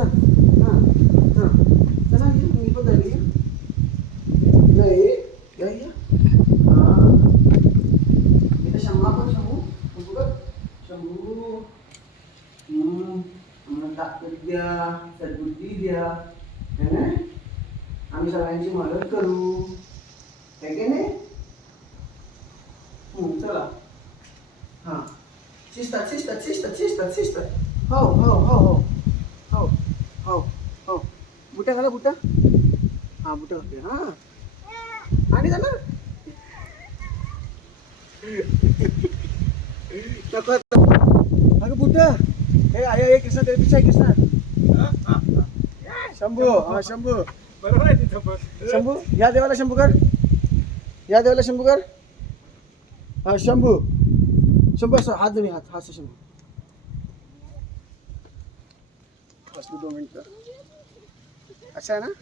चल हां हां चला ये मी पण झाली नाही या या हां इथं शंभू पण शंभू बघ शंभू आम्हाला ताकद द्या सद्बुद्धी द्या है ना आम्ही सगळ्यांची मदत करू है की नाही चला हां शिस्तात शिस्तात शिस्तात शिस्तात शिस्तात हो हो हो हो हो हो हो बुट्या घाला बुट्या हां बुट्या घालते हां आणि झालं नको अगं बुट्या हे आहे कृष्णा ते पिछा कृष्णा शंभू हां शंभू बरोबर आहे तिथं पण शंभू या देवाला शंभू कर या देवाला शंभू कर हां शंभू शंभू असं हात दोन्ही हात हात शंभू बस 2 मिनिटं अच्छा आहे ना